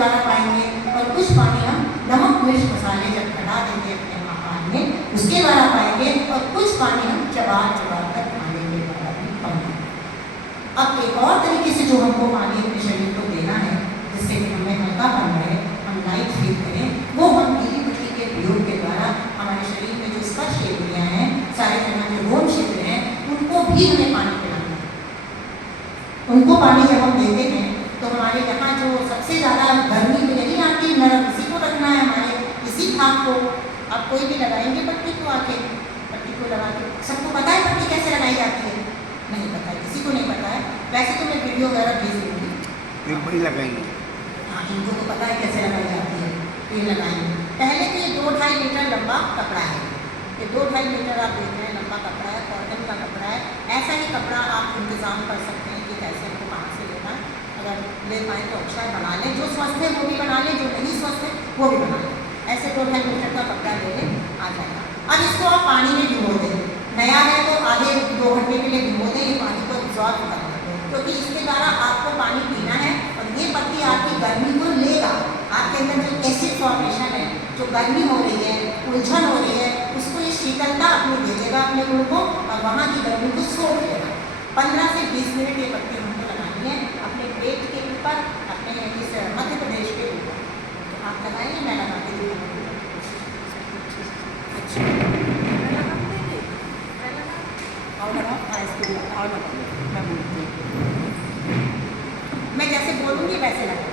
द्वारा पाएंगे, और कुछ पानी हम नमक मिर्च मसाले जब खड़ा देंगे अपने आहार में उसके द्वारा पाएंगे, और कुछ पानी हम चबा चबा कर खाने के द्वारा भी पाएंगे। अब एक और तरीके से जो हमको पानी अपने शरीर को देना है जिससे कि हमें हल्कापन रहे, हम लाइट फील करें, वो हम गीली पट्टी के प्रयोग के द्वारा हमारे शरीर में जो स्पर्श इंद्रियां हैं, सारे जगह जो रोम क्षेत्र हैं, उनको भी हमें पानी पिलाना है। उनको पानी जब हम देते हैं तो हमारे यहाँ जो सबसे ज़्यादा गर्मी में नहीं आती, नरम इसी को रखना है, हमारे इसी भाग को आप कोई भी लगाएंगे पट्टी को आके, पट्टी को लगा के, सबको पता है पट्टी कैसे लगाई जाती है? नहीं पता है, किसी को नहीं पता है। वैसे तो मैं वीडियो वगैरह भेज दूँगी, बड़ी लगाएंगे। हाँ, इनको तो पता है कैसे लगाई जाती है, तो ये लगाएंगे। पहले तो ये 2-2.5 मीटर लंबा कपड़ा है, ये 2-2.5 मीटर आप देख रहे हैं लंबा कपड़ा है, कॉटन का कपड़ा है। ऐसा ही कपड़ा आप इंतज़ाम कर सकते हैं कि कैसे हमको कहाँ से लेना है, अगर ले पाए तो अच्छा है, बना लें। जो स्वस्थ है वो भी बना लें, जो नहीं स्वस्थ है वो भी बना लें। ऐसे 2-2.5 मीटर का कपड़ा ले लें, आ जाएगा। अब इसको आप पानी में भिगो दें, नया है तो आधे 2 घंटे के लिए भिगो दें, ये पानी को एब्जॉर्ब करना है, क्योंकि इसके द्वारा आपको पानी पीना है, और ये पत्ती आपकी गर्मी को लेगा। आपके अंदर जो एसिड फॉर्मेशन है, जो गर्मी हो रही है, उलझन हो रही है, उसको ये शीतलता अपनी दे देगा अपने गुण को, और वहाँ की गर्मी को सोख लेगा। 15 से 20 मिनट ये पत्ती हमको लगानी है अपने पेट के ऊपर, अपने इस मध्य प्रदेश के ऊपर। तो आप लगाएंगे, मैं लगा के दूँगी। अच्छा, और लगाओ, इसको और लगाओ, मैं बोलती हूँ, मैं जैसे बोलूँगी वैसे लगाओ।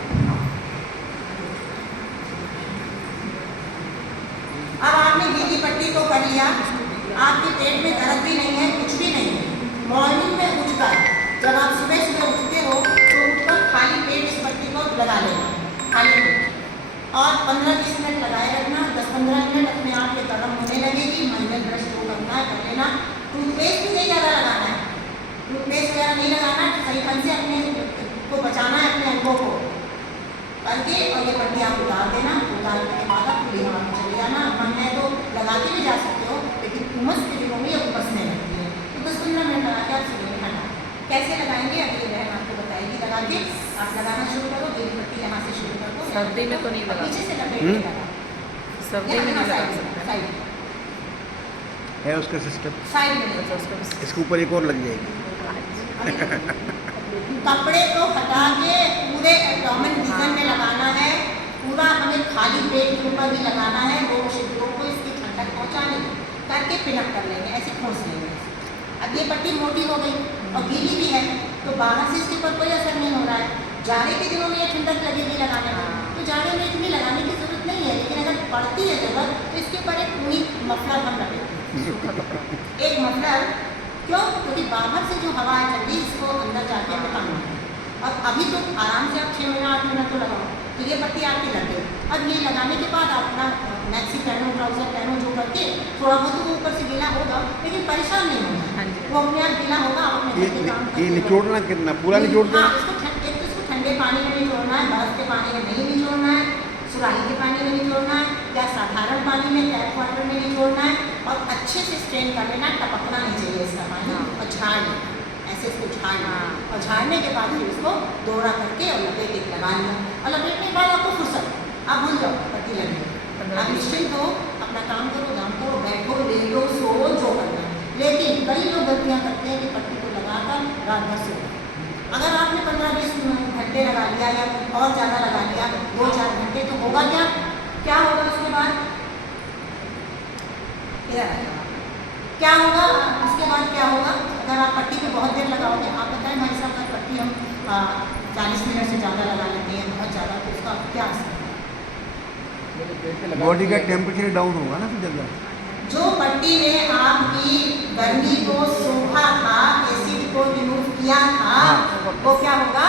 अब आपने गीली पट्टी को कर लिया, आपके पेट में दर्द भी नहीं है, कुछ भी नहीं है। मॉर्निंग में उठकर, जब आप सुबह सुबह उठते हो तो उठकर खाली पेट इस पट्टी को लगा लेना, खाली पेट, और 15-20 मिनट लगाए रखना। 10-15 मिनट अपने आप ये गर्म होने लगेगी, मन में ब्रश जो करना है कर लेना। टूथपेस्ट भी नहीं ज़्यादा लगाना है, टूथपेस्ट वगैरह नहीं लगाना है, सही ढंग से अपने को बचाना है, अपने अंगों को करके, और ये पट्टी आप उतार देना। उतारने के बाद आप खुली हवा में चले जाना। मन है तो लगा के भी जा सकते हो, लेकिन उमस के दिनों में ये उमसने लगती है, तो 10-15 मिनट लगा के आप सुबह में हटा। कैसे लगाएंगे अगली बहन आपको बताएगी। लगा के आप लगाना शुरू करो, गीली पट्टी यहाँ से शुरू कर दो। सर्दी में तो नहीं लगा, पीछे से लपेट के लगा, सर्दी में नहीं लगा सकते, साइड है उसका सिस्टम, साइड में। इसके ऊपर एक और लग जाएगी। कपड़े को हटा के पूरे एब्डोमेन रीजन में लगाना है, पूरा हमें खाली पेट के ऊपर भी लगाना है। रोग छिद्रों को इसकी ठंडक पहुँचाने करके पिनअप कर लेंगे, ऐसे खोस लेंगे। अब ये पट्टी मोटी हो गई और गीली भी है, तो बाहर से इसके ऊपर कोई असर नहीं हो रहा है। जाड़े के दिनों में ये ठंडक लगेगी लगाने में, तो जाड़े में इतनी लगाने की जरूरत नहीं है, लेकिन अगर पड़ती है जरूरत तो इसके ऊपर एक ऊनी मफलर हम लगेंगे, एक मफलर। क्यों? क्योंकि बाहर से जो हवा है ठंडी, इसको अंदर जाके बिताना है। और अभी तो आराम से आप 6 महीना 8 महीना तो लगाओ, तो ये पट्टी आपकी लग गई। अब ये लगाने के बाद आप अपना मैक्सी पहनो, ट्राउजर पहनो, जो करके थोड़ा बहुत तो ऊपर से गीला होगा, लेकिन परेशान नहीं होगा, वो अपने आप गीला होगा। आप अपने काम ये निचोड़ना कितना, पूरा निचोड़ना है? एक तो इसको ठंडे पानी में निचोड़ना है, बर्फ के पानी में नहीं निचोड़ना है, सुराही के पानी में निचोड़ना है, या साधारण पानी में टैप वाटर में निचोड़ना है, और अच्छे से स्ट्रेन कर लेना। टपकना नहीं चाहिए इसका पानी, और झाड़ लेना, ऐसे इसको झाड़ना, और झाड़ने के बाद फिर इसको दोहरा करके और लपेट के लगा लिया। और लपेटने के बाद आपको फुर्सत, आप भूल जाओ पट्टी लगने, आप निश्चिंत हो, अपना काम करो, दाम करो, बैठो, लेटो, सो, जो करना है। लेकिन कई लोग गलतियाँ करते हैं कि पट्टी को लगाकर रात भर सो। अगर आपने 15-20 घंटे लगा लिया या और ज़्यादा लगा लिया, 2-4 घंटे, तो होगा क्या? क्या होगा उसके बाद? क्या होगा उसके बाद? क्या होगा अगर आप पट्टी पे बहुत देर लगाओगे? आप बताएं भाई साहब, अगर पट्टी हम 40 मिनट से ज़्यादा लगा लेते हैं, बहुत ज़्यादा, तो उसका क्या असर है? बॉडी का टेम्परेचर डाउन होगा ना फिर जल्दी। जो पट्टी में आपकी गर्मी को सोखा था, एसिड को रिमूव किया था, वो क्या होगा?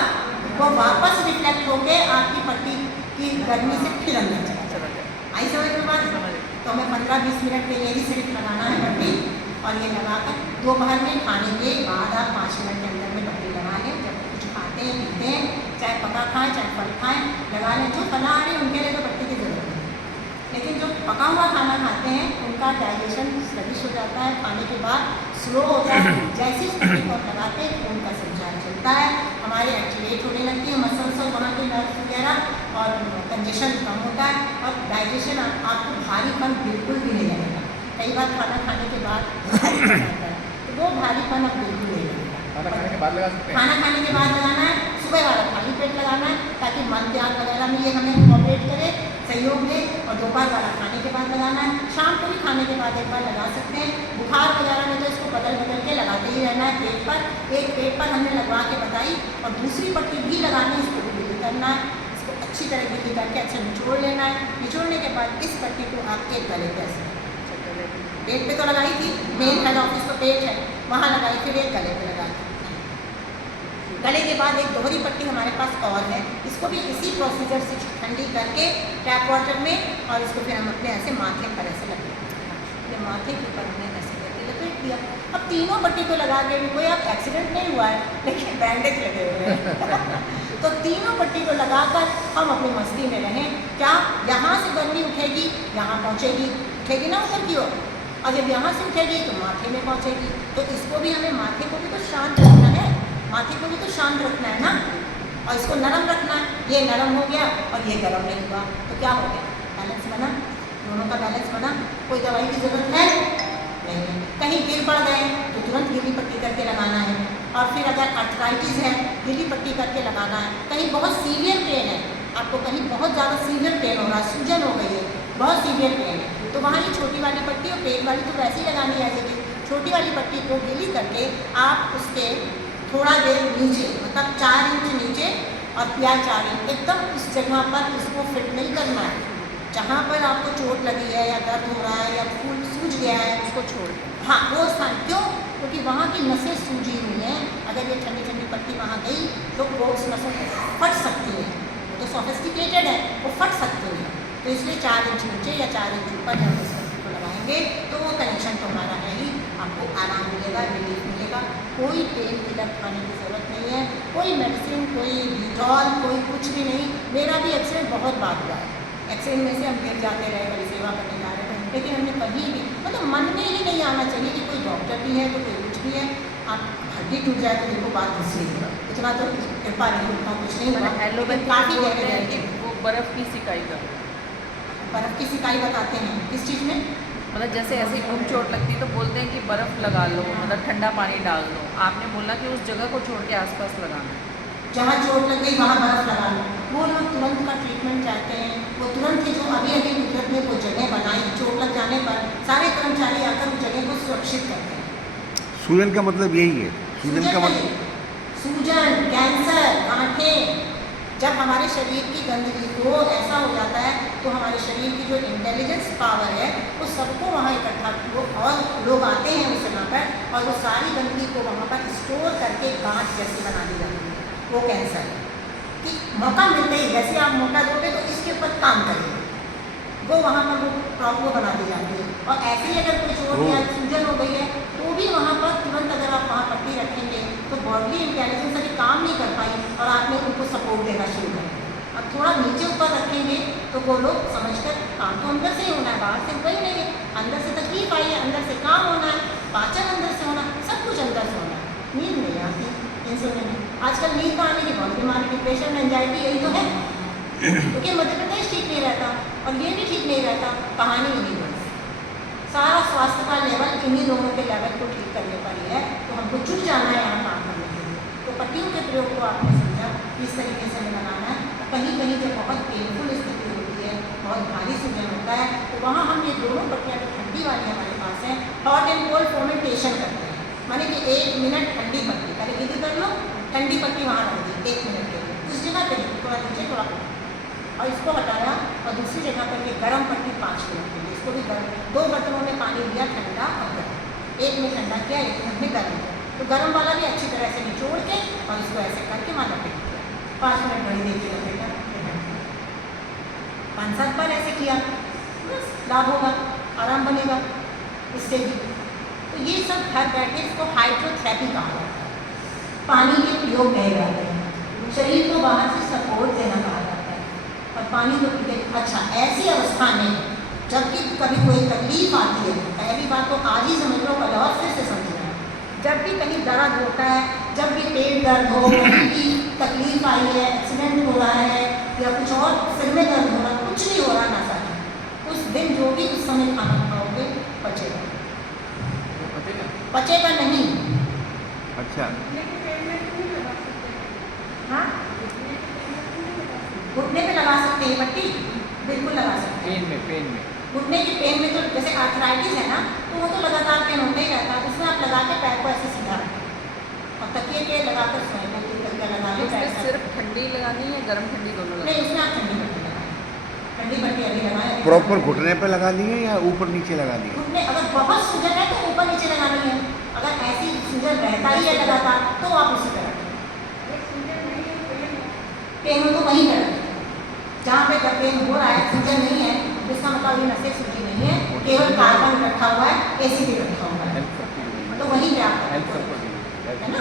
वो वापस रिफ्लेक्ट होके आपकी पट्टी की गर्मी से फिर अंदर चला जाएगा। आई समझ में बात? तो हमें 15-20 मिनट में यही सिर्फ लगाना है पट्टी, और ये लगाकर दोपहर में खाने के बाद आप 5 मिनट के अंदर में पट्टी लगा लें। जब कुछ खाते हैं, पीते हैं, चाहे पका खाएं चाहे फल खाएं, लगा लें। जो फला आ रहे हैं उनके लिए तो पट्टी की जरूरत नहीं, लेकिन जो पका हुआ खाना खाते हैं उनका डाइजेशन स्लगिश हो जाता है, खाने के बाद स्लो होता है। जैसे इस पट्टी को लगाते हैं खून का संचार चलता है, हमारे एक्टिवेट होने लगती है मसल्स और वहाँ के नर्व्स वगैरह, और डाइजेशन आपको भारीपन बिल्कुल भी नहीं लगेगा। कई बार खाना खाने के बाद भारीपन आता है, तो वो भारीपन अब बिल्कुल नहीं लगेगा। खाना खाने के बाद लगा सकते हैं। खाना खाने के बाद लगाना है, सुबह वाला खाली पेट लगाना है ताकि मल त्याग वगैरह में ये हमें कोऑपरेट करे, सहयोग दे। और दोपहर वाला खाने के बाद लगाना है, शाम को भी खाने के बाद एक बार लगा सकते हैं। बुखार वगैरह में तो इसको बदल बदल के लगाते ही रहना है पेट पर। एक पेट पर हमने लगवा के बताई और दूसरी पट्टी भी लगानी, इसको भी गिली करना है। इसको अच्छी तरह गिली करके अच्छा निचोड़ लेना है। निचोड़ने के बाद इस पट्टी को आप एक गले पे ऐसे पेट पे तो लगाई थी, मेन हेड ऑफिस तो पेट है, वहाँ लगाई, फिर एक गले पे लगाई। गले के बाद एक दोहरी पट्टी हमारे पास और है, इसको भी इसी प्रोसीजर से ठंडी करके टैप वाटर में, और इसको फिर हम अपने ऐसे माथे पर ऐसे लपेट, माथे के ऊपर हमने ऐसे करके लपेट दिया। अब तीनों पट्टी को लगा के भी कोई आप एक्सीडेंट नहीं हुआ है, लेकिन बैंडेज लगे हुए हैं तो तीनों पट्टी को लगाकर हम अपनी मस्ती में रहें। क्या यहाँ से गर्मी उठेगी, यहाँ पहुँचेगी, उठेगी ना ऊपर की ओर, और जब यहाँ से उठेगी तो माथे में पहुँचेगी। तो इसको भी हमें माथे को भी तो शांत रखना है, माथे को भी तो शांत रखना है ना, और इसको नरम रखना है। ये नरम हो गया और ये गर्म नहीं हुआ, तो क्या हो गया, बैलेंस बना, दोनों का बैलेंस बना। कोई दवाई की ज़रूरत है नहीं है। कहीं गिर पड़ गए तो तुरंत गीली पट्टी करके लगाना है, और फिर अगर अर्थराइटिस है गीली पट्टी करके लगाना है। कहीं बहुत सीवियर पेन है, आपको कहीं बहुत ज़्यादा सीवियर पेन हो रहा है, सूजन हो गई है, बहुत सीवियर पेन है, तो वहाँ ये छोटी वाली पट्टी और पेट वाली तो वैसे ही लगानी है। जैसे छोटी वाली पट्टी को गीली करके आप उसके थोड़ा देर नीचे, मतलब 4 इंच नीचे और या 4 इंच एकदम उस जगह पर इसको फिट नहीं करना है जहाँ पर आपको चोट लगी है या दर्द हो रहा है या फूल सूज गया है, उसको छोड़। हाँ, वो स्थान क्यों, क्योंकि वहाँ की नसें सूजी हुई हैं। अगर ये ठंडी ठंडी पट्टी वहाँ गई तो वो उस नसों को फट सकती है, वो तो सोफिस्टिकेटेड है, वो फट सकती है। तो इसलिए 4 इंच नीचे या 4 इंच ऊपर जब इस पट्टी को लगाएंगे तो वो कनेक्शन तो हमारा है ही, आपको आराम मिलेगा, रिलीफ मिलेगा। कोई पेन किलर खाने की ज़रूरत नहीं है, कोई मेडिसिन, कोई डिटॉल, कोई कुछ भी नहीं। मेरा भी एक्सीडेंट बहुत बार हुआ है, एक्सीडेंट में से हम गिर जाते रहे, बड़ी सेवा करने जा रहे थे, लेकिन हमने कभी भी, मतलब मन में ही नहीं आना चाहिए कि कोई डॉक्टर भी है तो कोई कुछ भी है। आप हड्डी टूट जाए तो देखो बात दूसरी है, इतना तो कृपा नहीं, उतना कुछ नहीं हुआ, लेकिन काफ़ी गहरे गहरे वो बर्फ़ की सिकाई का, बर्फ़ की सिकाई बताते हैं किस चीज़ में, मतलब जैसे ऐसी खूब चोट लगती है तो बोलते हैं कि बर्फ़ लगा लो, मतलब ठंडा पानी डाल दो। आपने बोला कि उस जगह को छोड़ के आसपास लगाना है, जहाँ चोट लग गई वहाँ बर्फ़ लगा लो। वो लोग तुरंत का ट्रीटमेंट चाहते हैं, वो तुरंत ही जो अभी अभी कुदरत ने वो जगह बनाई, चोट लग जाने पर सारे कर्मचारी आकर उस जगह को सुरक्षित करते हैं। सूजन का मतलब यही है, सूजन का मतलब सूजन, कैंसर, गांठें, जब हमारे शरीर की गंदगी को ऐसा हो जाता है तो हमारे शरीर की जो इंटेलिजेंस पावर है वो सबको वहाँ इकट्ठा, वो और लोग आते हैं उस जगह पर और वो सारी गंदगी को वहाँ पर स्टोर करके गांठ जैसी बना दी जाती है। वो कैंसर कि मौका मिलते ही, जैसे आप मौका दोगे तो इसके ऊपर काम करेंगे, वो वहाँ पर वो प्रॉब्लम बना दी जाती है। और ऐसे ही अगर कोई चोट या सूजन हो गई है तो भी वहाँ पर तुरंत अगर आप वहाँ पट्टी रखेंगे तो बॉडी इंटेलिजेंस अभी काम नहीं कर पाई और आपने उनको सपोर्ट देना शुरू कर दिया। अब थोड़ा नीचे ऊपर रखेंगे तो वो लोग समझकर काम तो अंदर से ही होना है, बाहर से कोई नहीं है, अंदर से तकलीफ आई है, अंदर से काम होना है, पाचन अंदर से होना है, सब कुछ अंदर से होना है। नींद नहीं आती इन समय में, आजकल नींद का आने की बहुत बीमारी, डिप्रेशन, एंजाइटी, यही तो है, क्योंकि मध्य प्रदेश ठीक नहीं रहता और ये भी ठीक नहीं रहता, कहानी यही है। सारा स्वास्थ्य का लेवल इन्हीं लोगों के लेवल को ठीक करने पर ही है, तो हमको जुट जाना है यहाँ काम करने के लिए। तो पट्टियों के प्रयोग को आपने समझा, इस तरीके से हमें लगाना है। कहीं कहीं जब बहुत पेनफुल स्थिति होती है, बहुत भारी सूजन होता है, तो वहाँ हम ये दोनों पट्टियाँ जो ठंडी वाली हमारे पास हैं, हॉट एंड कोल्ड फोमेंटेशन करते हैं, माने कि 1 मिनट ठंडी पट्टी, पहले गीली कर लो, ठंडी पट्टी वहाँ रख दी 1 मिनट के लिए, उस जगह पे थोड़ा नीचे थोड़ा और इसको हटाया और दूसरी जगह पर ये गर्म पट्टी 5 मिनट के लिए, इसको भी गर्म, 2 बर्तनों में पानी लिया ठंडा और गर्म, एक में ठंडा किया, एक में गर्म किया, तो गर्म वाला भी अच्छी तरह से निचोड़ के और इसको ऐसे करके वहाँ लपेट दिया, 5 मिनट घड़ी दे के लपेटा, 5-7 बार ऐसे किया, बस लाभ होगा, आराम बनेगा इससे भी। तो ये सब घर बैठे, इसको हाइड्रोथेरेपी कहा जाता है, पानी के प्रयोग कहे जाते हैं, शरीर को बाहर से सपोर्ट देना कहा जाता है और पानी को पीते। अच्छा, ऐसी अवस्था में जबकि कभी कोई तकलीफ आती है, पहली बात तो आज ही समझ लो, कल और फिर से समझना, जब भी कहीं दर्द होता है, जब भी पेट दर्द हो, कहीं भी तकलीफ आई है, एक्सीडेंट हो रहा है या कुछ और सिर में दर्द हो रहा, कुछ नहीं हो रहा ना सर, दिन जो भी उस समय खाना खाओगे पचेगा, पचेगा नहीं। अच्छा, हाँ, घुटने पे लगा सकते हैं पट्टी, बिल्कुल लगा सकते हैं। पेन में घुटने की पेन में तो जैसे आर्थराइटिस है ना, तो वो तो लगातार पेन होता ही रहता है, उसमें आप लगा के पैर को ऐसे सीधा रखें और तकिए के लगाकर सोएं, तकिया लगा के पैर इसमें सिर्फ ठंडी लगानी है, गर्म ठंडी दोनों नहीं, लगानी उसमें आप ठंडी पट्टी लगाएं, ठंडी पट्टी अभी लगाएं। प्रॉपर घुटने पे लगा लिए या ऊपर नीचे लगा लिए? घुटने अगर बहुत सूजन है तो ऊपर नीचे लगानी है, अगर ऐसी सूजन रहता ही है लगातार तो आप उसी पे रखें। पेन हो तो वहीं पे रखें जहाँ पे जब पेन हो रहा है, सूजन नहीं है, जिसका मतलब ये नसें सूजी नहीं है, केवल कार्बन रखा हुआ है, एसिड रखा हुआ है, हेल्प करती तो वहीं पे आप हेल्प करती है ना।